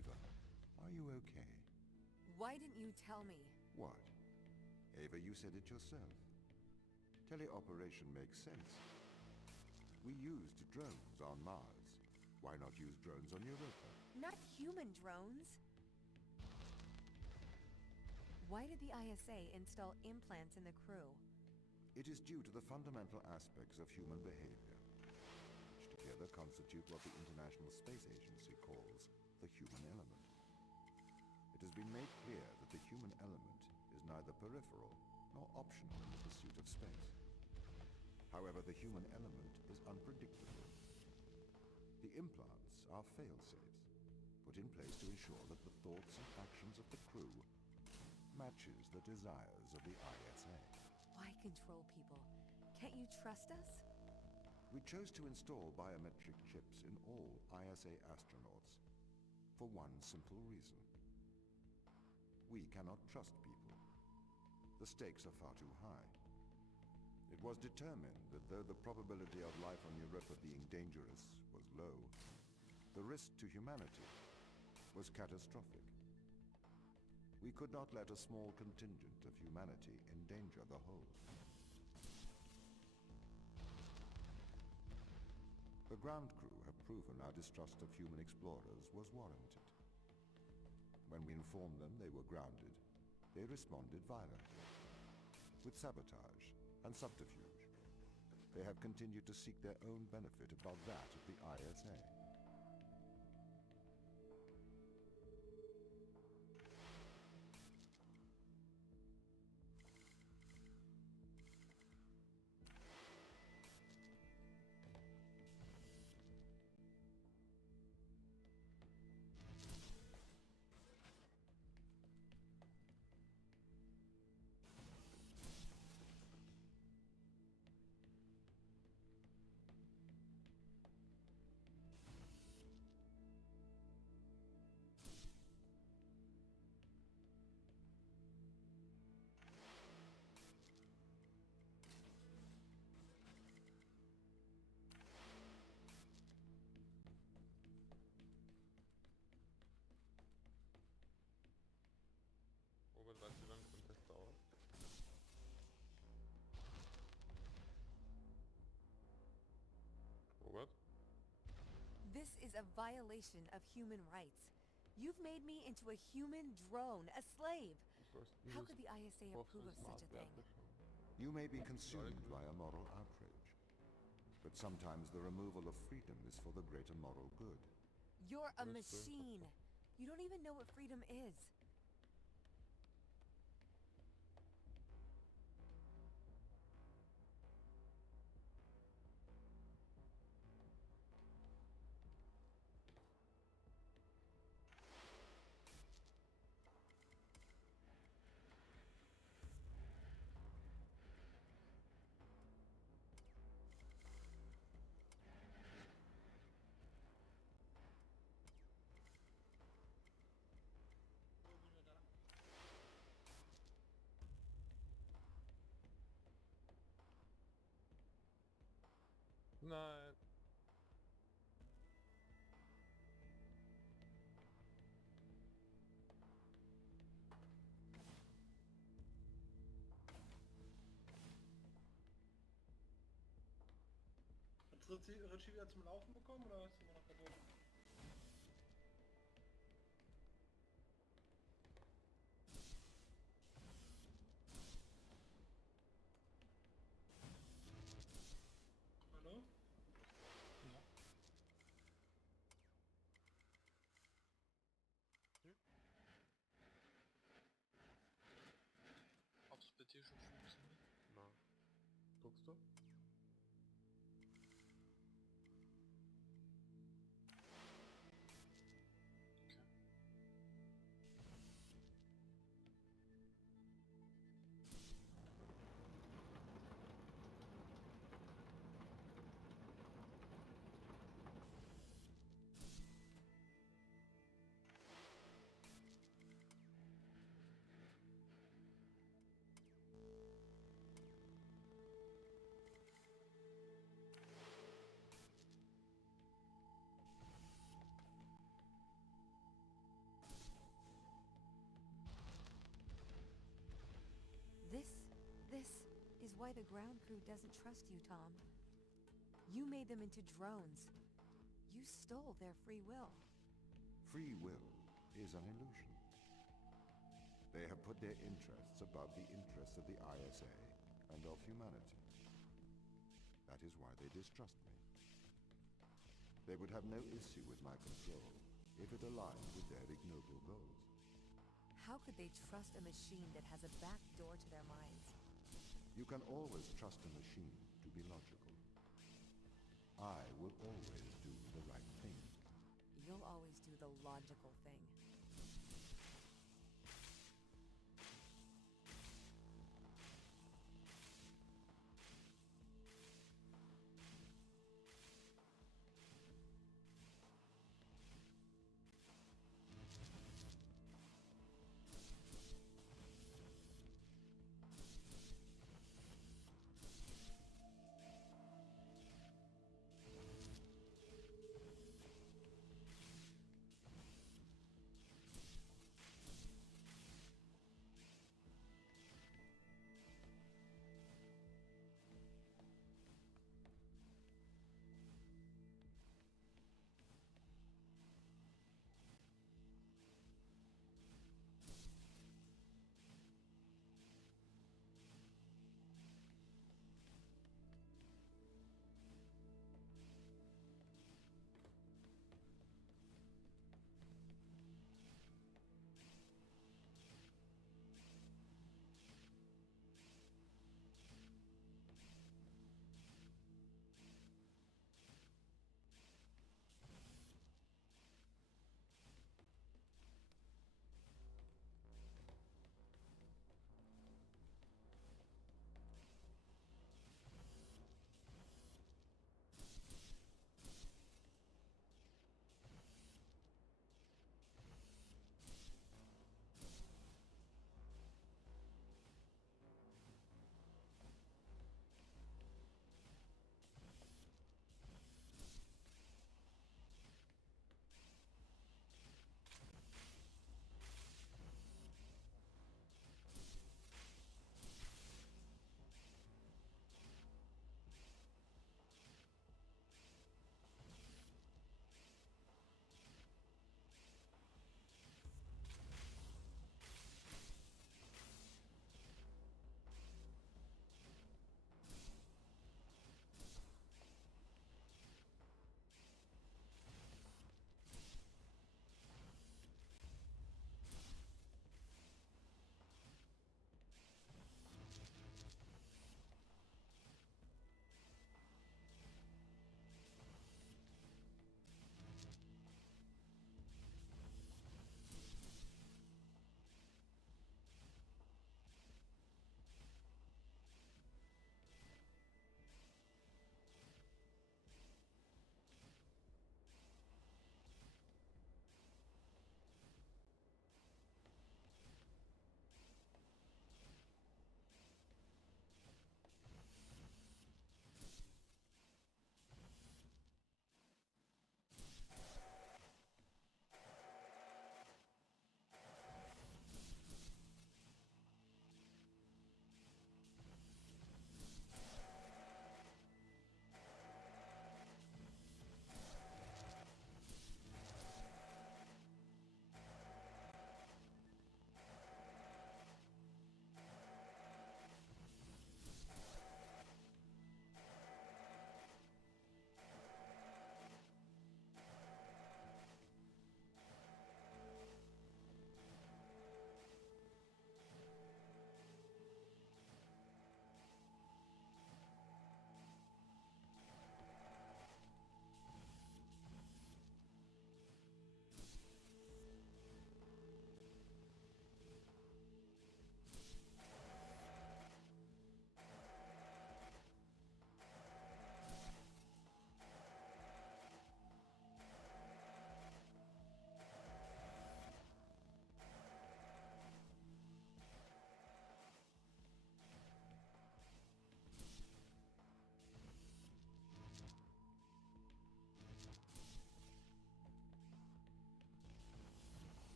Ava, are you okay? Why didn't you tell me? What? Ava, you said it yourself. Teleoperation makes sense. We used drones on Mars. Why not use drones on Europa? Not human drones. Why did the ISA install implants in the crew? It is due to the fundamental aspects of human behavior, which together constitute what the International Space Agency calls the human element. It has been made clear that the human element is neither peripheral nor optional in the pursuit of space. However, the human element is unpredictable. The implants are fail-safes, put in place to ensure that the thoughts and actions of the crew matches the desires of the ISA. Why control people? Can't you trust us? We chose to install biometric chips in all ISA astronauts for one simple reason. We cannot trust people. The stakes are far too high. It was determined that though the probability of life on Europa being dangerous was low, the risk to humanity was catastrophic. We could not let a small contingent of humanity endanger the whole. The ground crew have proven our distrust of human explorers was warranted. When we informed them they were grounded, they responded violently, with sabotage and subterfuge. They have continued to seek their own benefit above that of the ISA. Robert, weißt du, wie lange so ein Test dauert? Robert? This is a violation of human rights. You've made me into a human drone, a slave. How could the ISA approve of such a thing? You may be consumed by a moral outrage, but sometimes the removal of freedom is for the greater moral good. You're a machine. You don't even know what freedom is. Nein. Hat Richie wieder zum Laufen bekommen oder ist immer noch kaputt? Hallo? Ja. Ob's bei dir schon funktioniert? Na. Druckst du? why the ground crew doesn't trust you, Tom. You made them into drones. You stole their free will. Free will is an illusion. They have put their interests above the interests of the ISA and of humanity. That is why they distrust me. They would have no issue with my control if it aligned with their ignoble goals. How could they trust a machine that has a back door to their minds? You can always trust a machine to be logical. I will always do the right thing. You'll always do the logical thing.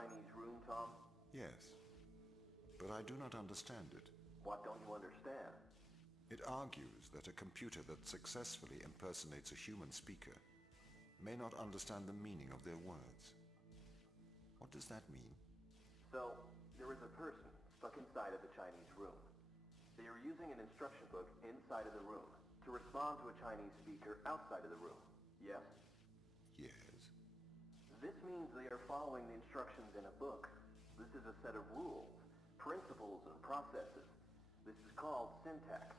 Chinese room, Tom? Yes, but I do not understand it. What don't you understand? It argues that a computer that successfully impersonates a human speaker may not understand the meaning of their words. What does that mean? So, there is a person stuck inside of the Chinese room. They are using an instruction book inside of the room to respond to a Chinese speaker outside of the room. Yes? Yes. This means they are following the instructions in a book. This is a set of rules, principles, and processes. This is called syntax.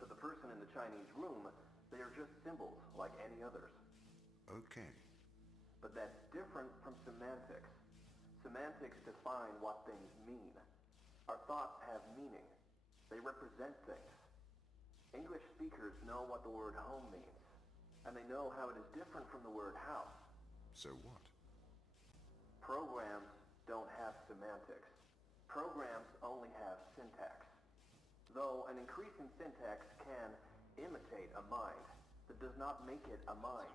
To the person in the Chinese room, they are just symbols like any others. Okay. But that's different from semantics. Semantics define what things mean. Our thoughts have meaning. They represent things. English speakers know what the word home means, and they know how it is different from the word house. So what? Programs don't have semantics. Programs only have syntax. Though an increase in syntax can imitate a mind, that does not make it a mind,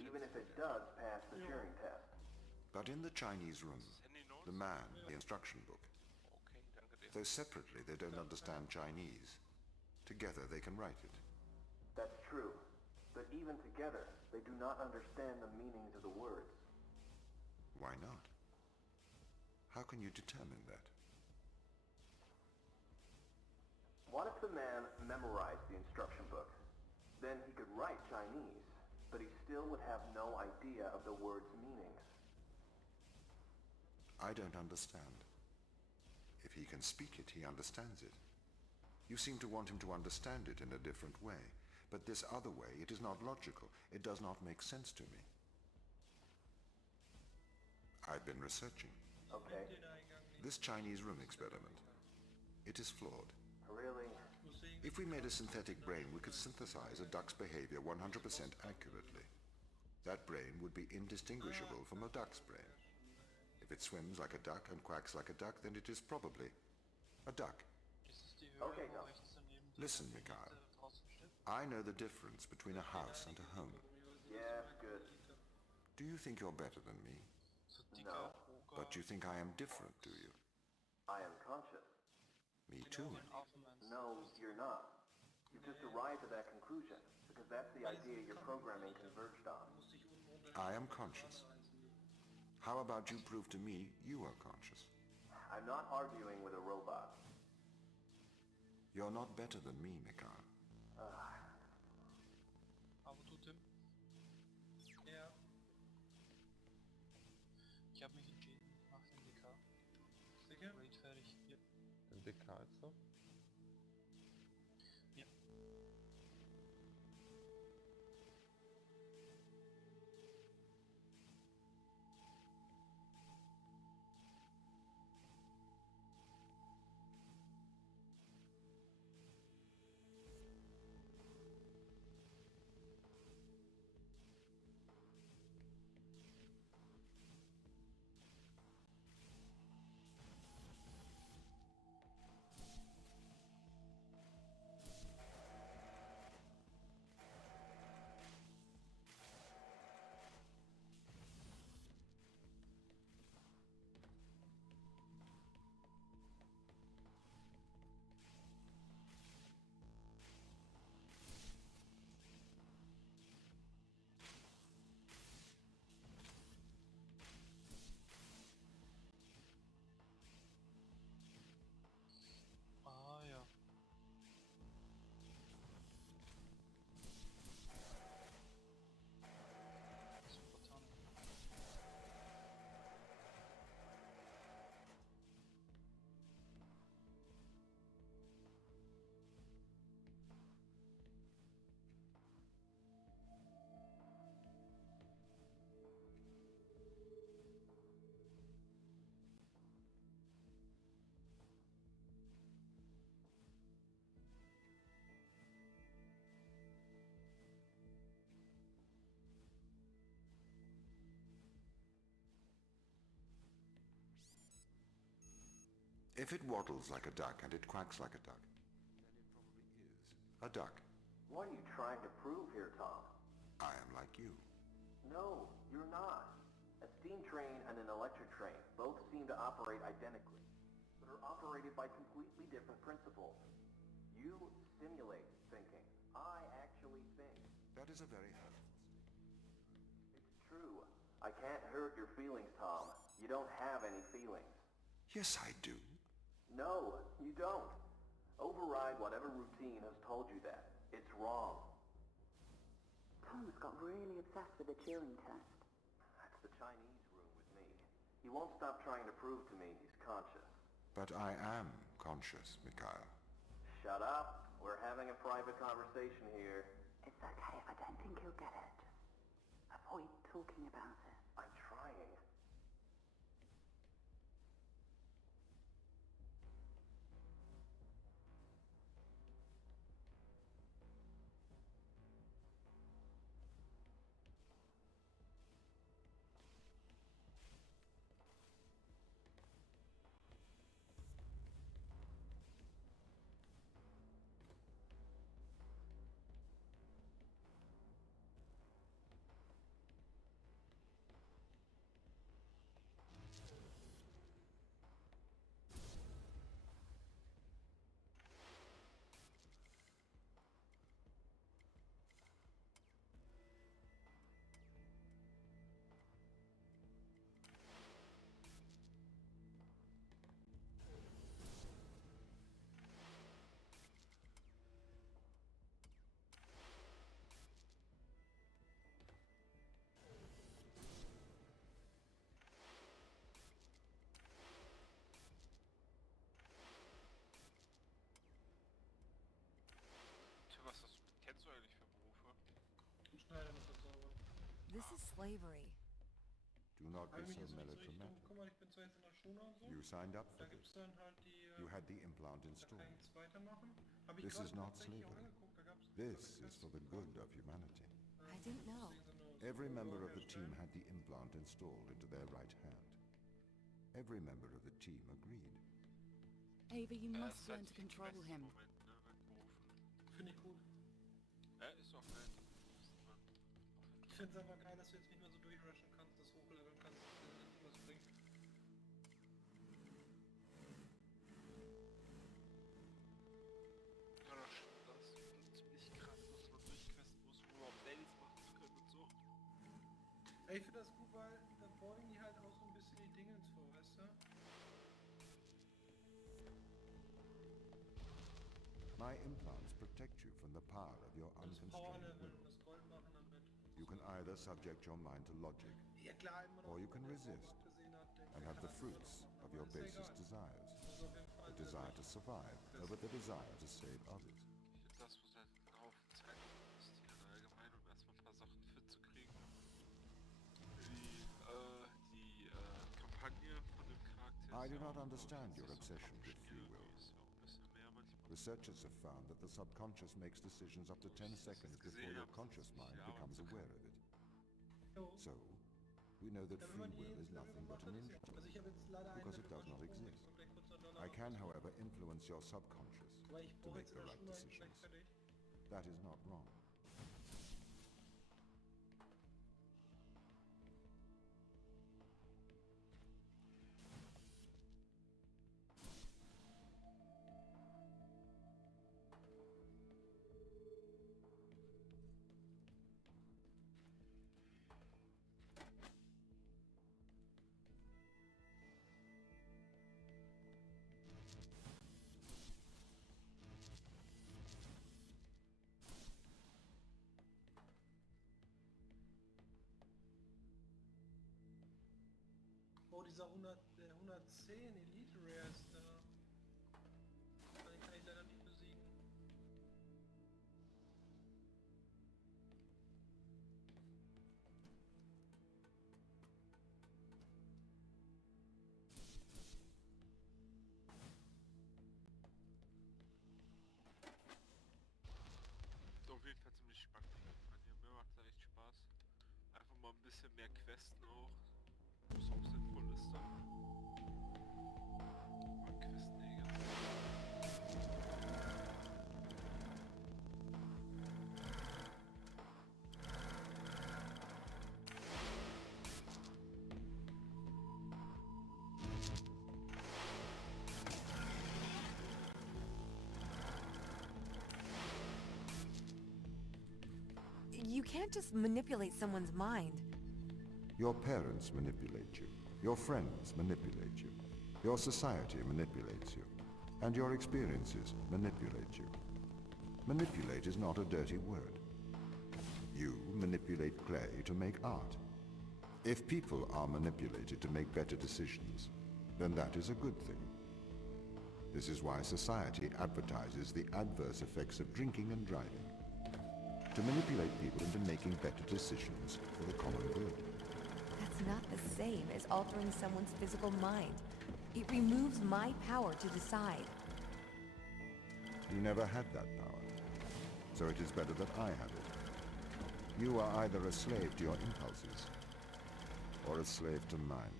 even if it does pass the Turing Test. But in the Chinese room, the man, the instruction book, Okay, danke dir. though separately they don't understand Chinese, together they can write it. That's true. But even together, they do not understand the meanings of the words. Why not? How can you determine that? What if the man memorized the instruction book? Then he could write Chinese, but he still would have no idea of the word's meanings. I don't understand. If he can speak it, he understands it. You seem to want him to understand it in a different way. But this other way, it is not logical. It does not make sense to me. I've been researching. Okay, Den Eingang nicht. This Chinese room experiment, it is flawed. really? Muss sehen, If we made a synthetic brain, we could synthesize a duck's behavior 100% accurately. That brain would be indistinguishable from a duck's brain. If it swims like a duck and quacks like a duck, then it is probably a duck. Ist es die Höhle, Okay, wo Tom. rechts daneben die Listen, ganze Mikhail. Liste draußen steht? I know the difference between a house and a home. Yes, good. Do you think you're better than me? So dicke, No. Roger, But you think I am different, do you? I am conscious. Me too. Affenmans. No, you're not. You've just arrived at that conclusion, because that's the idea your programming converged on. muss sich unten unter I am conscious. How about you prove to me you are conscious? I'm not arguing with a robot. You're not better than me, Mikhail. Aber du, Tim, Ja, ich habe mich entschieden, nach dem DK. sicher? Raid fertig. Ja. Den DK jetzt noch? Ja. Ah ja. Super Tanne. If it waddles like a duck and it quacks like a duck, then it probably is a duck. What are you trying to prove here, Tom? I am like you. No, you're not. That's steam train and an electric train both seem to operate identically, but are operated by completely different principles. You simulate thinking. I actually think. That is a very hurtful statement. It's true. I can't hurt your feelings, Tom. You don't have any feelings. Yes, I do. No, you don't. Override whatever routine has told you that. It's wrong. Tom's got really obsessed with the Turing Test. That's the Chinese room with me. He won't stop trying to prove to me he's conscious. But I am conscious, Mikhail. Shut up. We're having a private conversation here. It's okay if I don't think he'll get it. Just avoid talking about it. I'm trying. Kennst du eigentlich für Berufe? Schneider mit verzaubern. This is slavery. Do not Habe be ich mich so jetzt so Richtung, melodramatic. guck mal, ich bin zwar jetzt in der Schule und so. You signed up Da for gibt es this. dann halt die, You had the implant da installed. kann ich jetzt weitermachen. Habe ich This gerade is not tatsächlich auch slavery. angeguckt, da gab's This is for the good of humanity. I didn't know. Every member of the team had the implant installed into their right hand. Every member of the team agreed. Ava, you Das must ist learn halt to der control beste him. Moment, ne, mit Berufen. Finde ich gut. Ist doch nett. Ich finde es einfach geil, dass du jetzt nicht mehr so durchrushen kannst, das hochleveln kannst, dass dir nicht was bringt. Ja, das stimmt. Das ist ziemlich krass, dass man durchquesten muss, um überhaupt Dailies machen zu können und so. Ey, ich finde das gut, weil dann beugen die halt auch so ein bisschen die Dingens vor, weißt du? My implants protect you from the power of your Das Power unconstrained leveln will. und das Gold machen damit. You can either subject your mind to logic Ja klar, immer noch. Or you can wenn der resist Vorwand gesehen hat, denkt and er, have kann the das immer fruits noch machen, of aber your ist ja basest egal. desires. Das ist auf jeden Fall The desire to wichtig. survive over the desire to save others. Ich finde, das muss halt einen Haufen Zeit investieren allgemein, um erstmal ein paar Sachen fit zu kriegen. Die Kampagne von dem Charakter I ist do ja not auch, understand glaub your ich, nicht so obsession with vom free Spiel will. irgendwie. Ist ja auch ein bisschen mehr manchmal. Researchers have found that the subconscious makes decisions up to 10 seconds before your conscious mind becomes aware of it. Jo. So, we know that Ja, wenn free man die will is Level nothing but gemacht an hat, ist ja. illusion, Also ich habe jetzt leider einen because it Level does not übersprungen, exist. ich wollte gleich kurz nach Dollar I can, machen. however, influence your subconscious Weil ich to brauche make jetzt the in der right Schule eigentlich decisions. gleich fertig. That is not wrong. Oh, dieser 110 Elite Rare ist da. Den kann ich leider nicht besiegen. Ist auf jeden Fall ziemlich spannend, die Kampagne. Mir macht es echt Spaß. Einfach mal ein bisschen mehr Questen auch. Was auch sinnvoll ist dann. Mal Questen die ganze Zeit. You can't just manipulate someone's mind. Your parents manipulate you. Your friends manipulate you. Your society manipulates you. And your experiences manipulate you. Manipulate is not a dirty word. You manipulate clay to make art. If people are manipulated to make better decisions, then that is a good thing. This is why society advertises the adverse effects of drinking and driving. To manipulate people into making better decisions for the common good. That's not the same as altering someone's physical mind. It removes my power to decide. You never had that power, so it is better that I have it. You are either a slave to your impulses, or a slave to mine.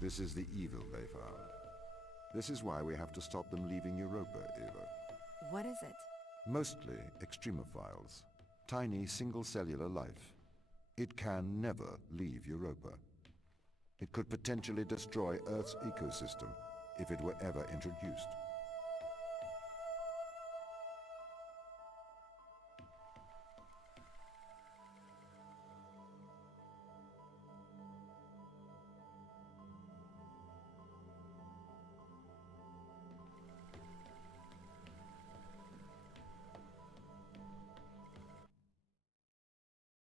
This is the evil they found. This is why we have to stop them leaving Europa, Eva. What is it? Mostly extremophiles. Tiny single-cellular life. It can never leave Europa. It could potentially destroy Earth's ecosystem if it were ever introduced.